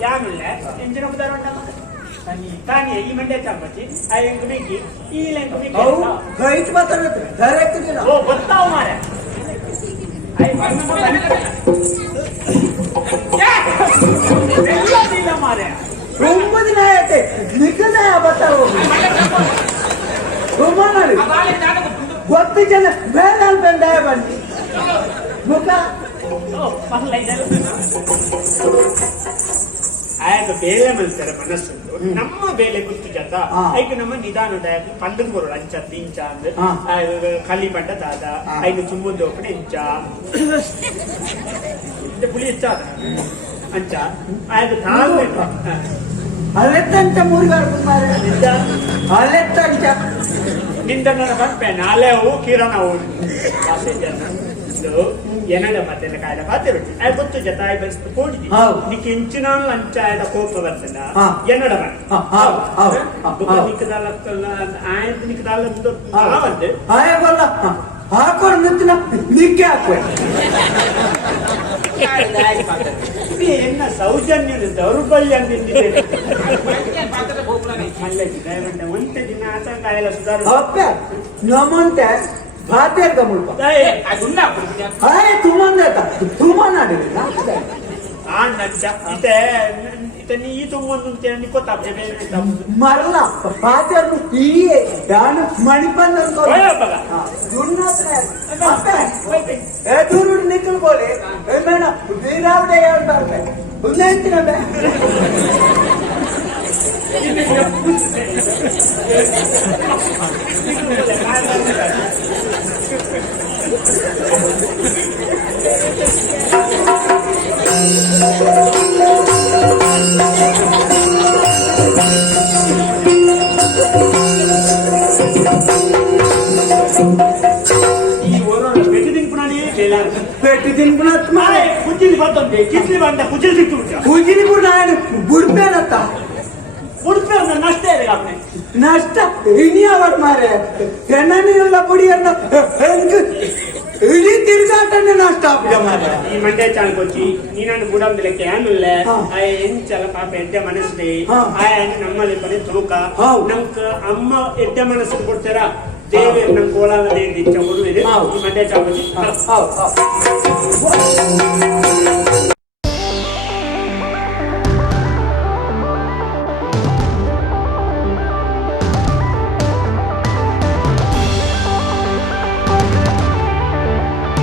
ಯಾಮಿಲ್ಲ ಎಂಜಿನ ಉದಾರ ತಾನೇ ಈ ಮಂಡ್ಯ ಚಾಪಚ್ಚಿ ಆ ಹೆಂಗ್ ಬೇಕಿ ಈ ಹೆಂಗ್ ಬೇಕಿ ಗೈಟ್ ಮಾತಾಡುತ್ತೆ ಡೈರೆಕ್ಟ್ ಓ ಗೊತ್ತಾವು ಮಾರೆ ಎಲ್ಲ ಮಾರೆ ரொம்ப ದಿನ ಆಯ್ತೆ ನಿಖನ ಬತ್ತಾವು ತುಂಬ ನೋಡಿ ಗೊತ್ತು ಜನ ಬೇರೆ ಬಂದ ಬನ್ನಿ ಮುಖ ಆಗ ಬೇಳೆ ಮಲ್ತಾರೆ ಮನಸ್ಸು ನಮ್ಮ ಬೇಳೆ ಗುರ್ತು ಜತ ಐಕ ನಮ್ಮ ನಿಧಾನ ಪಂಡನ್ ಬರೋಡು ಅಂಚ ಇಂಚ ಅಂದ್ರೆ ಕಲಿ ಪಂಡ ದಾದ ಐದು ಚುಮ್ಮುಂದು ಒಪ್ಪಡೆ ಇಂಚ ಪುಳಿ ಹೆಚ್ಚ ಅಂಚ ಆಗ ತಾಳ್ಬೇಕು ಅಲೆತ್ತಂಚ ಮೂರುಗಾರು ಅಲೆತ್ತಂಚ ನಿಂದ ಬಂಪೆ ನಾಳೆವು ಕಿರಣ ಎನಡ ಮತ್ತೆ ಕಾಯ್ದ ಪಾತಿರುಂಟು ಆಯ್ ಗೊತ್ತು ಜತಾಯ್ ಬಸ್ತು ಕೋಡಿದಿ ನಿಕ್ಕೆ ಇಂಚಿನ ಲಂಚ ಆಯ್ದ ಕೋಪ ಬರ್ತದ ಎನ್ನಡ ನಿಕ್ಕದಾಲ ಆಯ್ತು ನಿಕ್ಕದಾಲ ಆವದ್ದು ಆಯ ಬಲ್ಲ ಹಾಕೊಂಡು ನಿಂತಿನ ನಿಕ್ಕೆ ಹಾಕುವೆ ಎನ್ನ ಸೌಜನ್ಯ ದೌರ್ಬಲ್ಯ ಒಂಟೆ ದಿನ ಆತಂಕ ಸುಧಾರ ನಮ್ಮಂತೆ ಭಾರತೀಯ ಮುಲ್ಪ ಈ ತುಂಬೊಂದು ಮರಲ್ಲ ಭಾರತೀಯರು ಈ ದಾನ ಮಣಿಪಂದ ದೂರ ನಿಕ್ಕಲ್ಬೋಲೆ ಮೇಡ ವೀರಾವಡೆ ಹೇಳ್ತಾರೆ ಉನ್ನತಿನ పెట్టి తినుకున్నా కుజిలి పడుతుంది కిడ్నీ పంట కుజిలి తిట్టు కుజిలి కూడా బుడిపేనత్త ಬುಡ್ಪೆ ನಷ್ಟ ಇದೆ ಅವನೇ ನಷ್ಟ ಇನಿ ಅವರ್ ಮಾರೆ ಎಣ್ಣೆಲ್ಲ ಬುಡಿಯನ್ನ ಇಡೀ ತಿರುಗಾಟನೆ ನಷ್ಟ ಆಗ್ಬಿಡ ಮಾರೆ ಈ ಮಂಡ್ಯ ಚಾಲಕ್ వచ్చి ನೀನನ್ನು ಬುಡಂದಿಲ್ಲ ಕ್ಯಾನುಲ್ಲ ಆ ಎಂಚಲ ಪಾಪ ಎಡ್ಡೆ ಮನಸ್ಸಿದೆ ಆ ನಮ್ಮಲ್ಲಿ ಬರೀ ತೂಕ ನಮ್ಕ ಅಮ್ಮ ಎಡ್ಡೆ ಮನಸ್ಸು ಕೊಡ್ತಾರ ದೇವಿ ನಮ್ ಕೋಲಾರ ದೇವಿ ಇಚ್ಛೆ ಕೊಡುವಿದೆ ಈ ಮಂಡ್ಯ ಚಾಲಕ್ వచ్చి